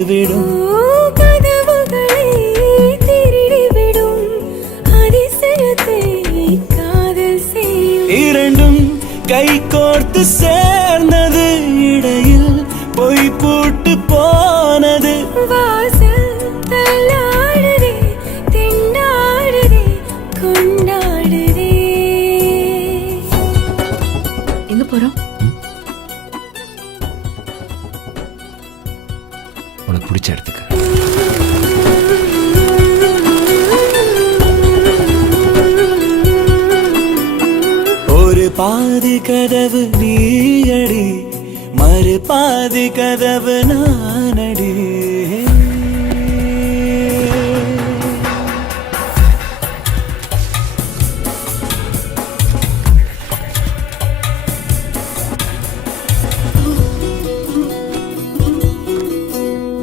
விடும் கதவுகளை திருடிவிடும் அதிசயத்தை காதல் செய்யும் இரண்டும் கை கோர்த்து சேர்ந்தது இடையில் பொய் பூட்டு போனது வாசல் தள்ளாடுதே திண்டாடுதே கொண்டாடுதே எங்க போறோம்? உனக்கு பிடிச்ச இடத்துக்கு. ஒரு பாதி கதவு நீயடி மறு பாதி கதவு நானடி